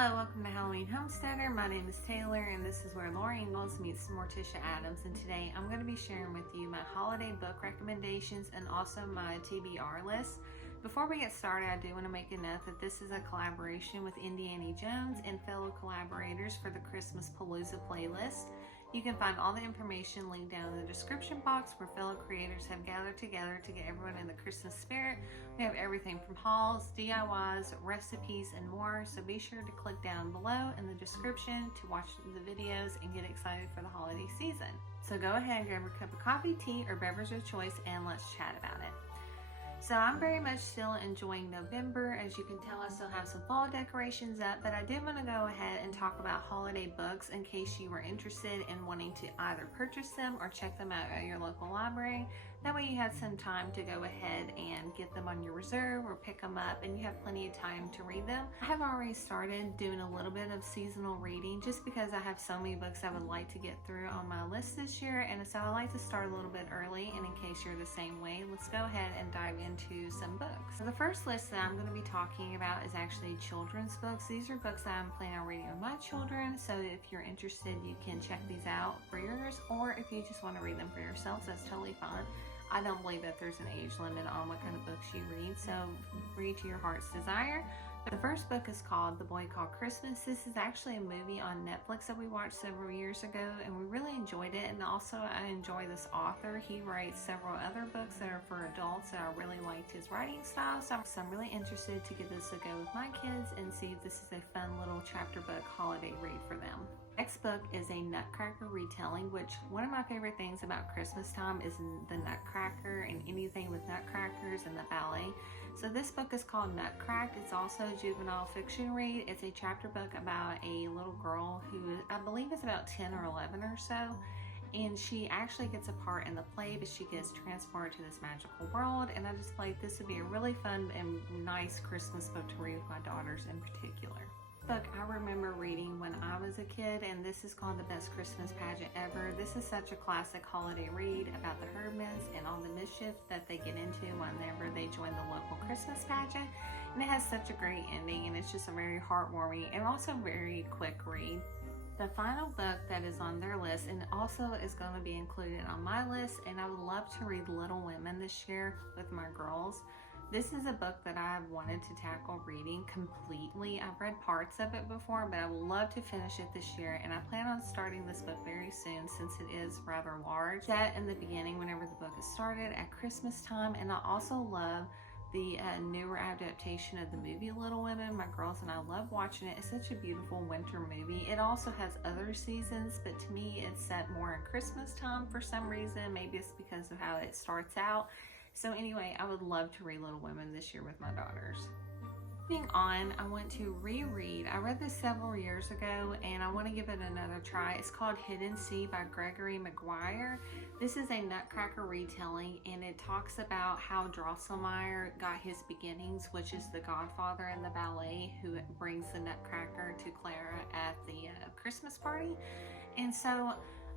Hello, welcome to Halloween Homesteader. My name is Taylor and this is where Laura Ingalls meets Morticia Adams, and today I'm going to be sharing with you my holiday book recommendations and also my TBR list. Before we get started, I do want to make a note that this is a collaboration with Indiana Jones and fellow collaborators for the Christmaspalooza playlist. You can find all the information linked down in the description box where fellow creators have gathered together to get everyone in the Christmas spirit. We have everything from hauls, DIYs, recipes, and more, so be sure to click down below in the description to watch the videos and get excited for the holiday season. So go ahead and grab a cup of coffee, tea, or beverage of choice and let's chat about it. So I'm very much still enjoying November. As you can tell, I still have some fall decorations up, but I did want to go ahead and talk about holiday books in case you were interested in wanting to either purchase them or check them out at your local library. That way you had some time to go ahead and get them on your reserve or pick them up and you have plenty of time to read them. I have already started doing a little bit of seasonal reading just because I have so many books I would like to get through on my list this year, and so I like to start a little bit early, and in case you're the same way, let's go ahead and dive into some books. So the first list that I'm going to be talking about is actually children's books. These are books that I'm planning on reading with my children, so if you're interested you can check these out for yours, or if you just want to read them for yourselves, that's totally fine. I don't believe that there's an age limit on what kind of books you read, so read to your heart's desire. The first book is called The Boy Called Christmas. This is actually a movie on Netflix that we watched several years ago and we really enjoyed it, and also I enjoy this author. He writes several other books that are for adults and I really liked his writing style, so I'm really interested to give this a go with my kids and see if this is a fun little chapter book holiday read for them. Next book is a Nutcracker retelling, which one of my favorite things about Christmas time is the Nutcracker and anything with nutcrackers and the ballet. So this book is called Nutcracked. It's also a juvenile fiction read. It's a chapter book about a little girl who I believe is about 10 or 11 or so, and she actually gets a part in the play, but she gets transported to this magical world, and I just feel like this would be a really fun and nice Christmas book to read with my daughters in particular. Book I remember reading when I was a kid, and this is called The Best Christmas Pageant Ever. This is such a classic holiday read about the Herdmans and all the mischief that they get into whenever they join the local Christmas pageant, and it has such a great ending, and it's just a very heartwarming and also very quick read. The final book that is on their list, and also is going to be included on my list, and I would love to read Little Women this year with my girls. This is a book that I've wanted to tackle reading completely. I've read parts of it before, but I would love to finish it this year, and I plan on starting this book very soon since it is rather large. Set in the beginning whenever the book is started at Christmas time, and I also love the newer adaptation of the movie Little Women. My girls and I love watching it. It's such a beautiful winter movie. It also has other seasons, but to me it's set more in Christmas time for some reason. Maybe it's because of how it starts out. So anyway, I would love to read Little Women this year with my daughters. Moving on, I want to reread. I read this several years ago and I want to give it another try. It's called Hidden Sea by Gregory Maguire. This is a Nutcracker retelling, and it talks about how Drosselmeyer got his beginnings, which is the godfather in the ballet who brings the Nutcracker to Clara at the Christmas party. And so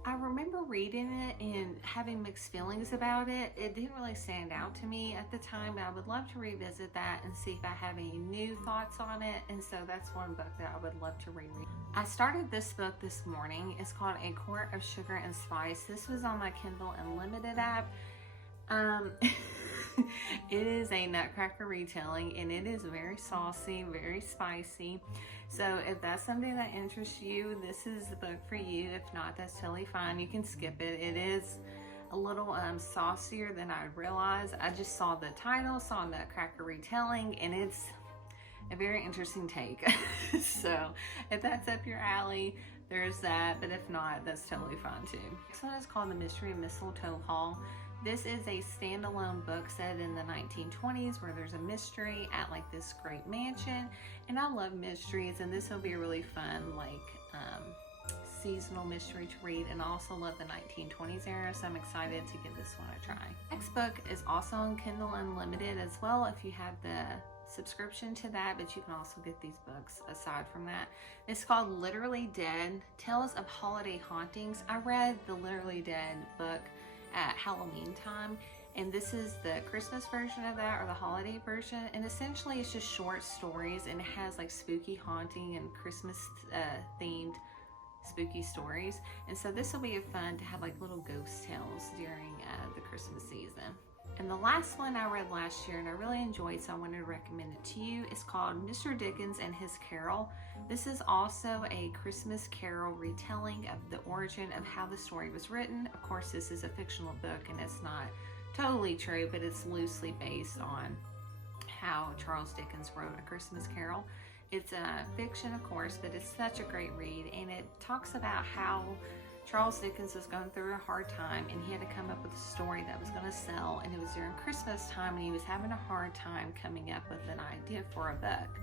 I remember reading it and having mixed feelings about it. It didn't really stand out to me at the time, but I would love to revisit that and see if I have any new thoughts on it. And so that's one book that I would love to reread. I started this book this morning. It's called A Quart of Sugar and Spice. This was on my Kindle Unlimited app. It is a Nutcracker retelling, and it is very saucy, very spicy. So if that's something that interests you, this is the book for you. If not, that's totally fine. You can skip it. It is a little saucier than I realized. I just saw the title, saw Nutcracker retelling, and it's a very interesting take. So if that's up your alley, there's that, but if not, that's totally fine too. This one is called The Mystery of Mistletoe Hall. This is a standalone book set in the 1920s where there's a mystery at like this great mansion, and I love mysteries, and this will be a really fun like seasonal mystery to read, and I also love the 1920s era, so I'm excited to give this one a try. Next book is also on Kindle Unlimited as well if you have the subscription to that, but you can also get these books aside from that. It's called Literally Dead, Tales of Holiday Hauntings. I read the Literally Dead book at Halloween time, And this is the Christmas version of that, or the holiday version. And essentially it's just short stories, and it has like spooky haunting and Christmas themed spooky stories. And so this will be fun to have like little ghost tales during the Christmas season. And the last one I read last year and I really enjoyed, so I wanted to recommend it to you. It's called Mr. Dickens and His Carol. This is also a Christmas Carol retelling of the origin of how the story was written. Of course, this is a fictional book and it's not totally true, but it's loosely based on how Charles Dickens wrote A Christmas Carol. It's a fiction, of course, but it's such a great read, and it talks about how Charles Dickens was going through a hard time and he had to come up with a story that was going to sell, and it was during Christmas time and he was having a hard time coming up with an idea for a book.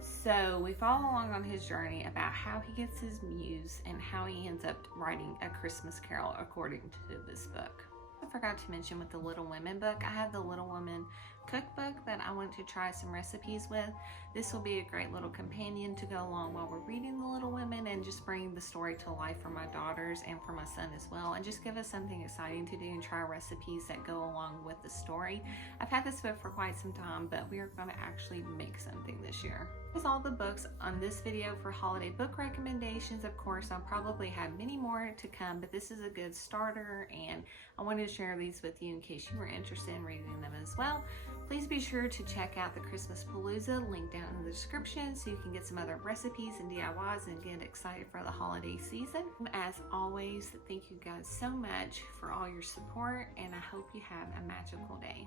So we follow along on his journey about how he gets his muse and how he ends up writing A Christmas Carol according to this book. I forgot to mention with the Little Women book, I have the Little Women cookbook that I want to try some recipes with. This will be a great little companion to go along while we're reading the Little Women, and just bring the story to life for my daughters and for my son as well, and just give us something exciting to do and try recipes that go along with the story. I've had this book for quite some time, but we are going to actually make something this year. That's all the books on this video for holiday book recommendations. Of course, I'll probably have many more to come, but this is a good starter, and I wanted to share these with you in case you were interested in reading them as well. Please be sure to check out the Christmaspalooza link down in the description so you can get some other recipes and DIYs and get excited for the holiday season. As always, thank you guys so much for all your support, and I hope you have a magical day.